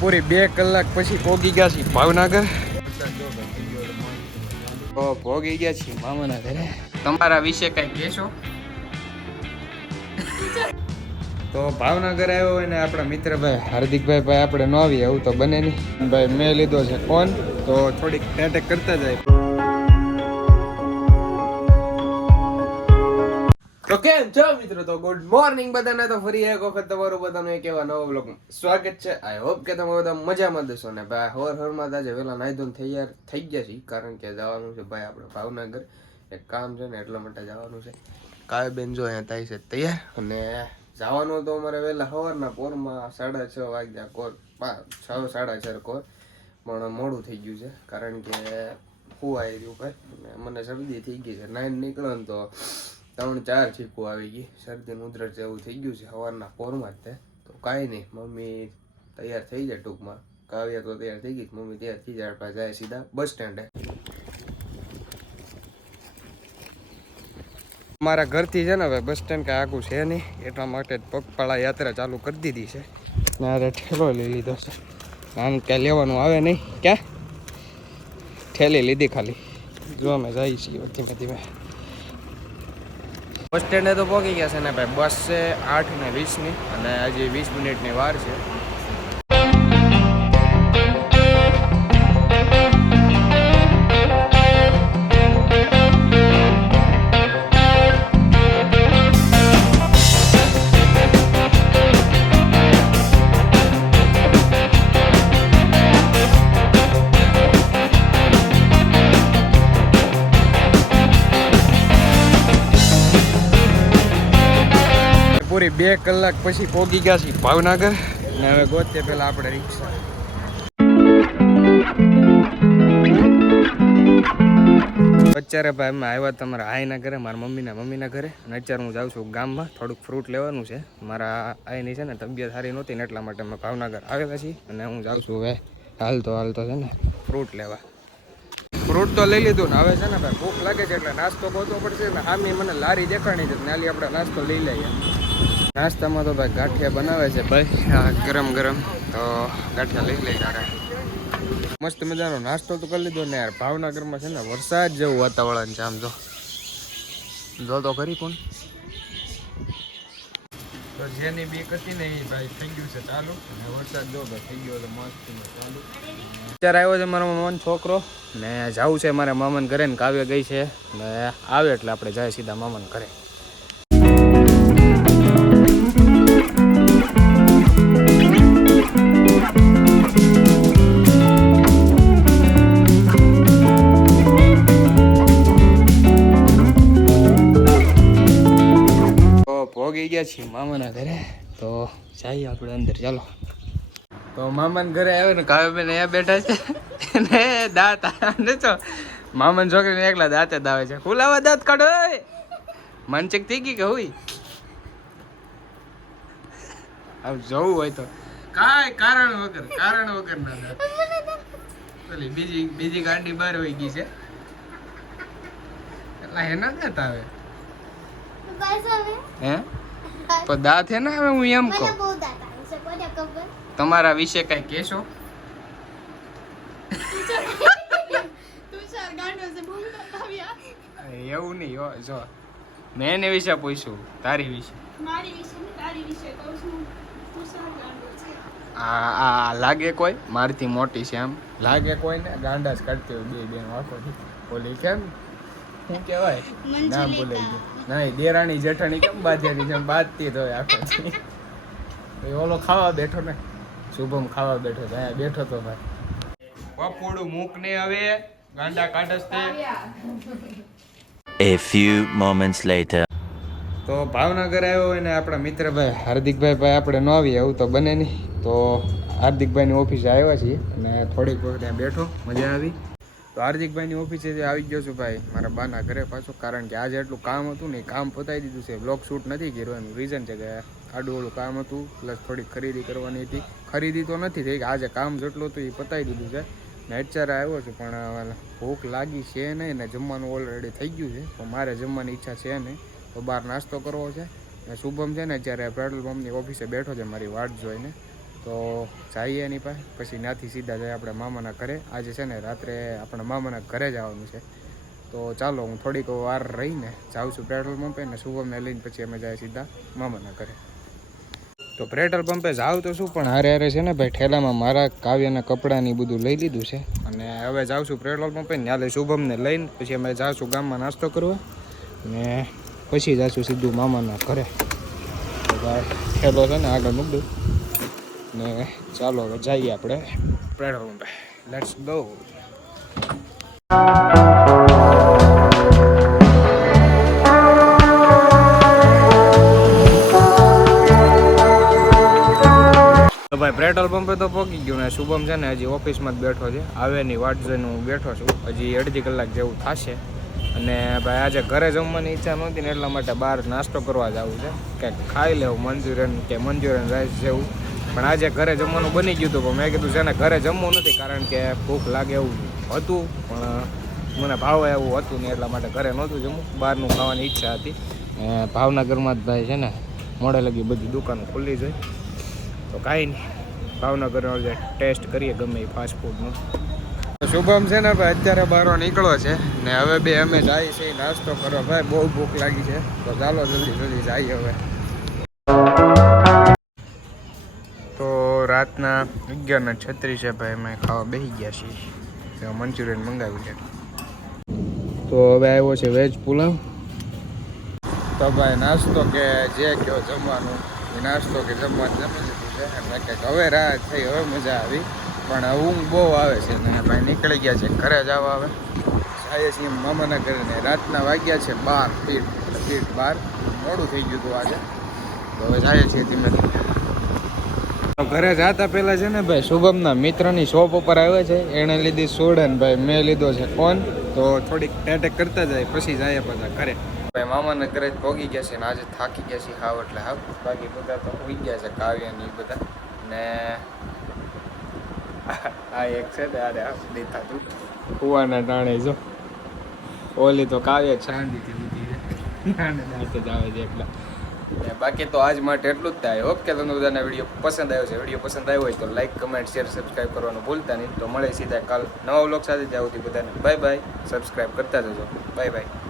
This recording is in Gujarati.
પૂરી બે કલાક પછી પોગી ગયા છીએ ભાવનગર. પોગી ગયા છીએ મામાના ઘરે તમારા વિશે કઈ કહેશો? તો ભાવનગર આવ્યો હોય ને આપણા મિત્રભાઈ હાર્દિકભાઈ ભાઈ આપણે ન આવીએ એવું તો બને નહીં. ભાઈ મેં લીધો છે ફોન તો થોડીક ટેટેક કરતા જાય. છો મિત્રો, તો ગુડ મોર્નિંગ બધાને. તો ફરી એક વખત તમારું બધાનું એક એવા નવો બ્લોગ સ્વાગત છે. આઈ હોપ કે તમે બધા મજામાં દેશો ને ભાઈ, હોર હરમાં તાજે વહેલા નાહી ધોન તૈયાર થઈ ગયા છીએ, કારણ કે જવાનું છે ભાઈ આપણે ભાવનગર. એક કામ છે ને, એટલા માટે જવાનું છે. કાય બેન જો અહીંયા થાય છે તૈયાર. અને જવાનું તો અમારે વહેલા સવારના પોરમાં સાડા છ વાગ્યા કોર છ, સાડા છ કોર પણ મોડું થઈ ગયું છે, કારણ કે ફુવાઈ રહ્યું ભાઈ. મને શરદી થઈ ગઈ છે. નાઈન નીકળો ને તો ત્રણ ચાર છીકું આવી ગઈ. શરદી ઉધરસ જેવું થઈ ગયું છે સવારના પોરમાં જ તે. તો કાંઈ નહીં, મમ્મી તૈયાર થઈ જાય ટૂંકમાં. કાવ્યા તો તૈયાર થઈ ગઈ મમ્મી તૈયાર થઈ જાય, આપણે જાય સીધા બસ સ્ટેન્ડે. મારા ઘરથી છે ને હવે બસ સ્ટેન્ડ કાંઈ આગું છે નહીં. એટલા માટે જ પગપાળા યાત્રા ચાલુ કરી દીધી છે. મારે ઠેલો લઈ લીધો છે. આમ ક્યાં લેવાનું આવે નહીં? ક્યાં? ઠેલી લીધી ખાલી. જો અમે જઈએ છીએ ધીમે ધીમે. બસ સ્ટેન્ડે તો પહોંચી ગયા છે ને ભાઈ. બસ છે આઠ ને વીસની અને હજી વીસ મિનિટની વાર છે. બે કલાક પછી પોગી ગયા છીએ ભાવનગર ને હવે ગોતે પેલા આપણે રિક્ષા. અત્યારે ભાઈ અમે આવ્યા તમારા આઈના ઘરે, મારા મમ્મીના મમ્મીના ઘરે. અને અત્યારે હું જાઉં છું ગામમાં, થોડુંક ફ્રૂટ લેવાનું છે. મારા આઈની છે ને, તબિયત સારી નહોતી ને એટલા માટે અમે ભાવનગર આવેલા છીએ. અને હું જાઉં છું હવે હાલતો હાલતો છે ને ફ્રૂટ લેવા. ફ્રૂટ તો લઈ લીધું ને, હવે છે ને ભાઈ ભૂખ લાગે છે એટલે નાસ્તો ગોતવો પડશે ને આમની મને લારી દેખાણી છે નાલી આપણે નાસ્તો લઈ લઈએ. નાસ્તામાં તો ભાઈ ગાંઠિયા બનાવે છે ભાઈ. ગરમ ગરમ. તો ગાંઠિયા લઈ લઈ તારે. મસ્ત મજાનો નાસ્તો તો કરી લીધો ને યાર. ભાવનગરમાં છે ને વરસાદ જેવું વાતાવરણ છે આમ જો. જો તો ખરી કોણ? તો જેની બીક હતી ને એ ભાઈ થઈ ગયું છે ચાલુ. અને વરસાદ જો ભાઈ થઈ ગયો તો મસ્ત ચાલુ. અત્યારે આવ્યો છે મારો મામાનો છોકરો. ને જવું છે મારા મામાને ઘરે ને કાવ્ય ગઈ છે. ને આવે એટલે આપણે જાય સીધા મામાને ઘરે. ગયા છીએ મામાના ઘરે. તો જઈએ આપણે અંદર ચાલો. તો મામાના ઘરે આવે ને કાવ્યબેન અહીંયા બેઠા છે. ને દાંત ને તો મામાની છોકરીને એકલા દાંતે દાવે છે. ખુલાવા દાંત કાઢો માનસિક થઈ ગઈ કે હોય આમ જવું હોય તો. કાંઈ કારણ વગર કારણ વગર ના દાંત બીજી બીજી ગાંડી બહાર હોય ગઈ છે. એટલે એના દાંત આવે. હે? પણ દાંત હે ને હવે હું એમ કહું. તમારા વિશે કઈ કહેશો? એવું નહીં હો જો. મેં એને વિશે પૂછ્યું તારી વિશે. આ આ લાગે કોઈ? મારથી મોટી છે એમ. લાગે કોઈ ને ગાંડા જ કાઢતી હોય બે બેન આખો ઓલી કેમ? શું કહેવાય? નામ ભૂલાઈ ગયું. નહીં દેરાણી જેઠાણી કેમ બાધ્યાની જેમ બાજતી તો હોય આખો ઓલો ખાવા બેઠો ને? શુભમ ખાવા બેઠો તો અહીંયા બેઠો તો ભાઈ. પપોડું મૂક ને હવે ગાંડા કાઢસ તે. A few moments later. તો ભાવનગર આવ્યો હોય ને આપણા મિત્રભાઈ હાર્દિકભાઈ ભાઈ આપણે ન આવીએ એવું તો બને નહીં. તો હાર્દિકભાઈની ઓફિસે આવ્યા છીએ અને થોડીક વાર ત્યાં બેઠો મજા આવી. તો હાર્દિકભાઈની ઓફિસે આવી ગયો છું ભાઈ, મારા બાના ઘરે પાછું, કારણ કે આજે એટલું કામ હતું ને એ કામ પતાવી દીધું છે. બ્લોગ શૂટ નથી કર્યો, એનું રીઝન છે કે આડું ઓળું કામ હતું પ્લસ થોડીક ખરીદી કરવાની હતી. ખરીદી તો નથી થઈ કે આજે કામ જેટલું હતું એ પતાવી દીધું છે. ને અત્યારે આવ્યો છું, પણ ભૂખ લાગી છે નહીં ને જમવાનું ઓલરેડી થઈ ગયું છે, પણ મારે જમવાની ઈચ્છા છે નહીં. તો બહાર નાસ્તો કરવો છે. ને શુભમ છે ને અત્યારે પેટ્રોલ પંપની ઓફિસે બેઠો છે, મારી વાટ જોઈને. તો જઈએ એની પાસે. પછી ત્યાંથી સીધા જઈએ આપણે મામાના ઘરે. આજે છે ને રાત્રે આપણા મામાના ઘરે જવાનું છે. તો ચાલો, હું થોડીક વાર રહીને જાઉં છું પેટ્રોલ પંપે ને શુભમને લઈને પછી અમે જાય સીધા મામાના ઘરે. તો પેટ્રોલ પંપે જાવ તો શું પણ હારે હારે છે ને ભાઈ ઠેલામાં મારા કાવ્યના કપડાંની બધું લઈ લીધું છે. અને હવે જાઉં છું પેટ્રોલ પંપે ત્યાં શુભમને લઈને પછી અમે જાઉં ગામમાં નાસ્તો કરવા. ને પછી જાશું સીધું મામાના ઘરે. ઠેલો છે ને આગળ મૂક દઉં. ને ચાલો હવે જઈએ આપણે પેટ્રોલ પંપે લેટ્સ ગો ભાઈ પેટ્રોલ પંપે તો પહોંચી ગયું ને. શુભમ છે ને હજી ઓફિસમાં જ બેઠો છે. આવે ની વાટ જોઈને હું બેઠો છું. હજી અડધી કલાક જેવું થશે. અને ભાઈ, આજે ઘરે જમવાની ઈચ્છા નહોતી ને એટલા માટે બહાર નાસ્તો કરવા જવું છે. કે ખાઈ લેવું, મંચુરિયન કે મંચુરિયન રાઈસ જેવું. પણ આજે ઘરે જમવાનું બની ગયું હતું, પણ મેં કીધું છે ને, ઘરે જમવું નથી કારણ કે ભૂખ લાગે એવું હતું, પણ મને ભાવે એવું હતું ને એટલા માટે ઘરે નહોતું જમવું. બહારનું ખાવાની ઈચ્છા હતી. ભાવનગરમાં જ ભાઈ છે ને, મોડે લગી બધી દુકાનો ખુલ્લી જાય તો કાંઈ નહીં, ભાવનગરનો જે ટેસ્ટ કરીએ ગમે એ ફાસ્ટફૂડનું શુભમ છે ને ભાઈ, અત્યારે બહાર નીકળો છે ને હવે બે અમે જાય છે નાસ્તો કરો ભાઈ બહુ ભૂખ લાગી છે. તો ચાલો જલ્દી જલ્દી જઈએ હવે. રાતના અગિયાર ને છત્રીસ છે ભાઈ, અમે ખાવા બેસી ગયા છીએ. તો મંચુરિયન મંગાવ્યું છે. તો હવે આવ્યો છે વેજ પુલાવ. તો ભાઈ, નાસ્તો કે જે કયો જમવાનું? નાસ્તો કે જમવાનું જમી લીધું છે. એટલે કે હવે રાત થઈ, હવે મજા આવી. પણ ઊંઘ બહુ આવે છે ને, ભાઈ નીકળી ગયા છે, ઘરે જવા આવે જાય છીએ મામાના ઘરે ને રાતના વાગ્યા છે બાર ફીટ ફીટ બાર. મોડું થઈ ગયું હતું આજે. તો હવે જાય છીએ ધીમે ધીમે. ઘરે જતા પહેલા છે ને ભાઈ શુભમના મિત્રની શોપ ઉપર આવે છે. એણે લીધી સોડન ભાઈ મેં લીધો છે ફોન તો થોડીક ટેટેક કરતા જાય પછી જાય પાછા ઘરે. ભાઈ મામાને ઘરે જ ભોગી ગયા છે ને આજે થાકી ગયા છે હાવ એટલે હાવ. બાકી બધા તો હોઈ ગયા છે કાવ્ય ને એ બધા. ને આ એક છે ને આને હસડી તું. કુવાના ટાણે જો. ઓલી તો કાવ્ય શાંતિથી લીધી છે. આને દાંત જ આવે છે એટલા ને બાકી તો આજ માટે એટલું જ થાય. ઓકે તમને બધાને વીડિયો પસંદ આવ્યો છે, વીડિયો પસંદ આવ્યો હોય તો લાઈક કમેન્ટ શેર સબસ્ક્રાઈબ કરવાનું ભૂલતા નહીં. તો મળે સીધા કાલ નવા વ્લોગ સાથે જ આવતી બધાને. બાય બાય સબસ્ક્રાઈબ કરતા જજો. Bye bye